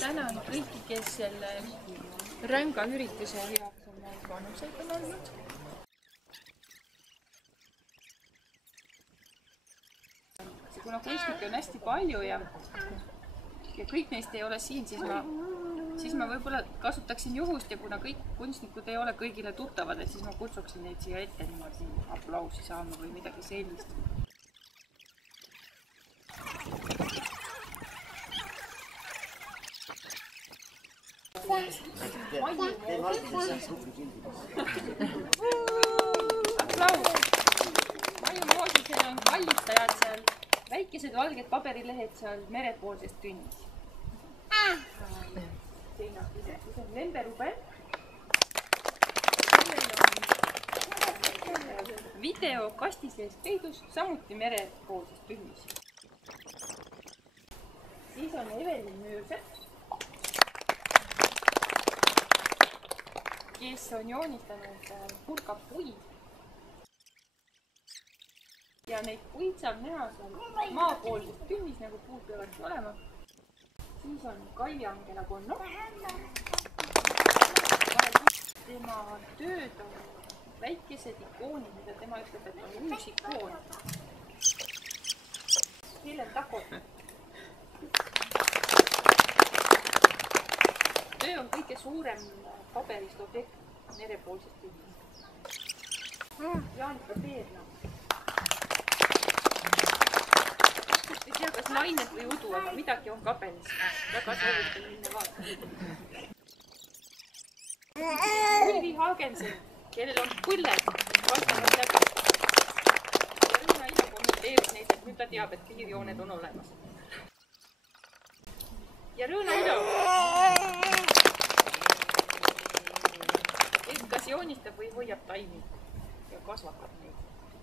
tänan kõiki, kes selle ränga ürituse heaks on panuseid on olnud. Kuna kunstnikke on hästi palju ja kõik neist ei ole siin, siis ma võib-olla kasutaksin juhust ja kuna kõik kunstnikud ei ole kõigile tuttavad, et siis ma kutsuksin neid siia ette niimoodi aplausi saama või midagi sellist. Aplaus! Maiu Moosisel on kallistajad seal, väikesed valged paberilehed seal merepoolsest künnis. Siis on Lemberube. Video kasti sees peidus, samuti merepoolsest künnis. Siis on Evelin Müürsepp, kes on joonistanud hulka puid. Ja neid puid saab näha seal maapoolsest künnis, nagu puud peavad olema. Siis on Kai-Angela Konno. Tema tööd on väikesed ikoonid, mida tema ütleb, et on uus ikoon. Helen Takot. Töö on kõige suurem paberist objekt merepoolsest künnis. Jaanika Peerna. Ei tea, kas lainet või udu, aga midagi on kabelis. Väga soovitan minna vaatama. Ulvi Hagensen, kellel on põlled, vastavad läbi. Ja Rõõna ise kommenteerib neid, et nüüd ta teab, et piirjooned on olemas. Ja Rõõna Ido, kas joonistab või hoiab taimi ja kasvatab neid.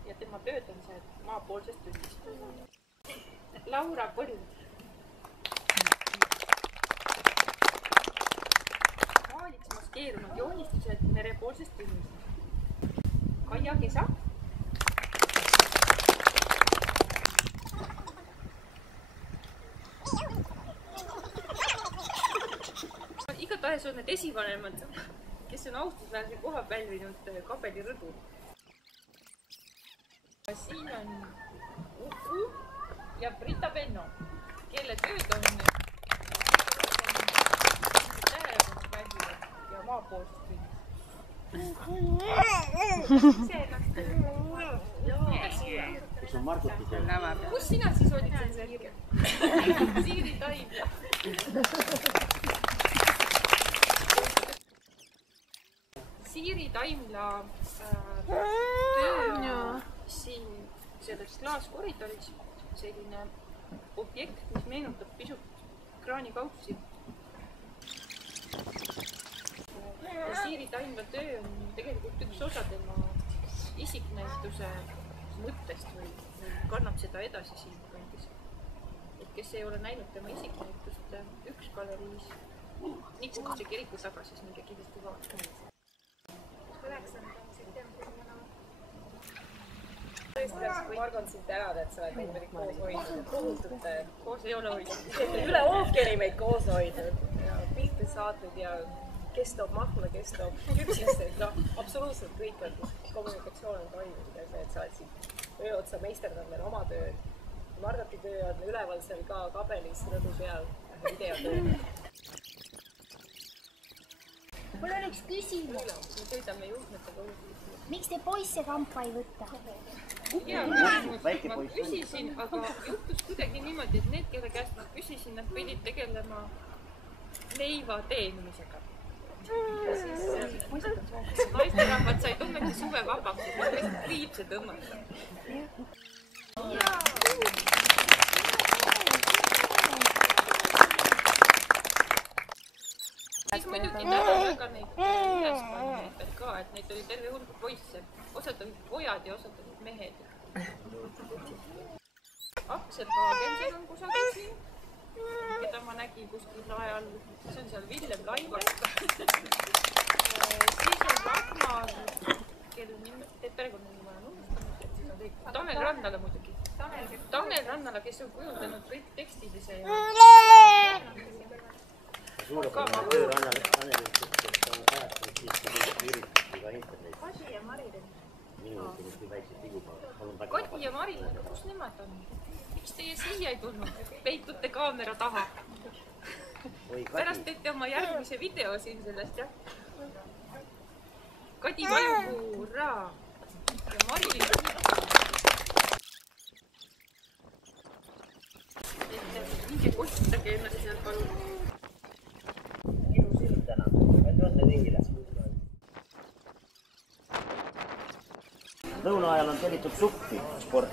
Ja tema tööd on see maapoolsest künnis. Laura Põld. Maaliks maskeerunud joonistused merepoolsest künnis. Kaia Kesa. Igatahes on need esivanemad, kes on austusväärse koha pälvinud kabelirõdu. Siin on Uku ja Brita Benno, kelle tööd on tähelepanu pälvinud ja maapoolsest künnis. Kus on Marguti seal? Kus sina siis olid selle hetkel? Siiri Taimla. Siiri Taimla töö siin selles klaaskoridoris selline objekt, mis meenutab pisut kraanikautsi. Ja Siiri Taimla töö on tegelikult üks osa tema isiknäituse mõttest või kannab seda edasi siin kandis. Et kes ei ole näinud tema isiknäitust üks galeriis, Nikskuse kiriku taga, siis minge kindlasti vaatama. 9. septembril tõesti peaks Margon sind tänada, et sa oled meid meid koos hoidnud. Puhutult koos ei ole hoidnud. Üle ookeani meid koos hoidnud ja pilte saatnud ja kes toob mahla, kes toob küpsist. Absoluutselt kõik on, kus kommunikatsioon on toimunud ja see, et sa oled siin öö otsa meisterdanud meil oma tööd. Margati töö on üleval seal ka kabelis rõdu peal videotöö. Mul on üks küsimus. Me sõidame juhtmetega uuesti. Miks te poisse kampa ei võtta? Hea küsimus. Ma küsisin, aga juhtus kuidagi niimoodi, et need, kelle käest ma küsisin, nad pidid tegelema leiva teenimisega. Ja siis naisterahvad sai tunneks suve vabaks, et nad võisid kriipse tõmmata. Siis muidugi tänan väga neid ülespanneid ka, et neid oli terve hulk poisse. Osad olid pojad ja osad olid mehed. Aksel Hagensen on kusagil siin, keda ma nägin kuskil ajal. See on seal Villem Laivast. Siis on Ragnar, kelle perekonnanimi ma olen unustanud. Tanel Rannala muidugi. Tanel Rannala, kes on kujundanud kõik tekstilise ja suurepärane töö Anneli ütleb, et on päästnud siiski üritusi ka internetis. Kadi ja Marilyn. Minul on kindlasti väiksed igupäevad. Kadi ja Marilyn, kus nemad on? Miks teie siia ei tulnud? Peitute kaamera taha. Pärast teete oma järgmise video siin sellest, jah? Kadi vajub, hurraa! Ja Marilyn. Minge kostitage ennast seal palun. Ilu silm täna. Palju õnne kõigile. Lõuna ajal on tellitud suppi sport.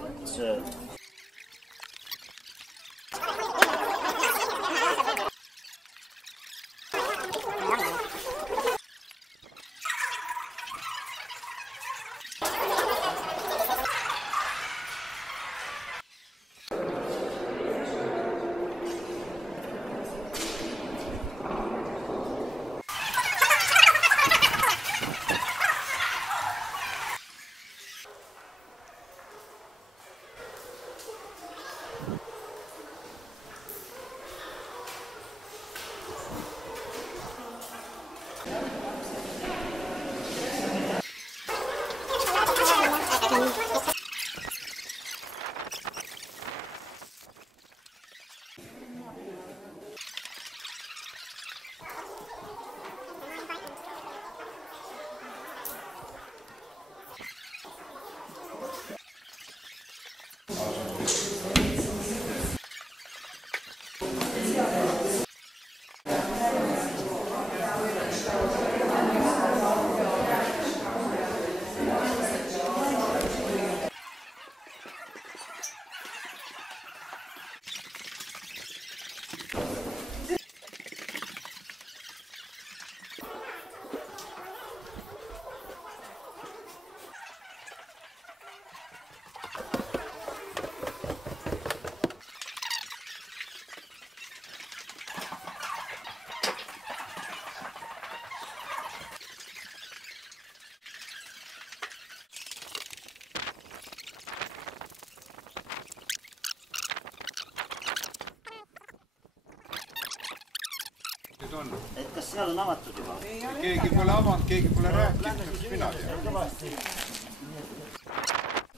Et kas seal on avatud juba? Keegi pole avanud, keegi pole rääkinud, mis mina tean.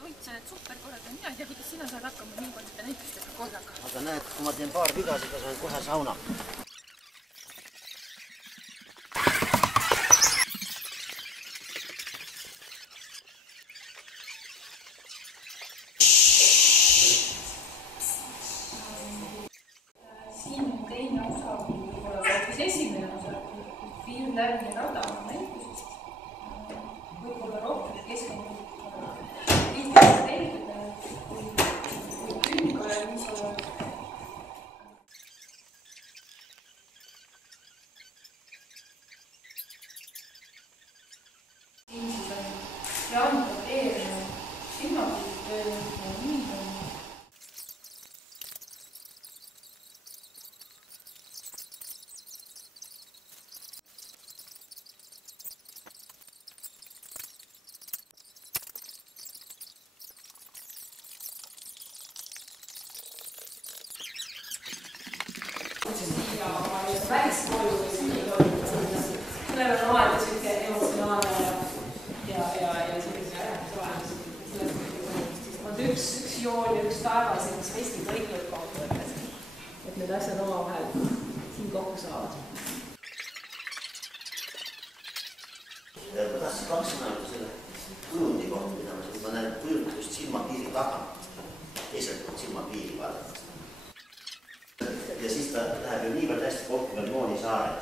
Luit, sa oled superkorrad ja mina ei tea, kuidas sina saad hakkama nii paljute näitustega korraga. Aga näed, kui ma teen paar viga, siis on kohe sauna. Siin teine osa, esimene osa, filmläbi rada on näitus. Võib-olla rohkem keskendunud lihtlaste telgudele kui kümnikule, mis on siin siis on Jaaniko Teerna silmapilt ja mind on väliskooli või sünikooli, sellel on omaette siuke emotsionaalne ja sellise äärmislahendus. On üks joon ja üks taevas ja üks vesti kõik võib kokku võttes, et need asjad omavahel siin kokku saavad. Ma tahtsin kaks sõna selle kujundi kohta, mida ma näen kujunda just silmapiiri taga, teiselt poolt silmapiiri vaadates. Ja siis ta läheb ju niivõrd hästi kokku veel Mooni Saare.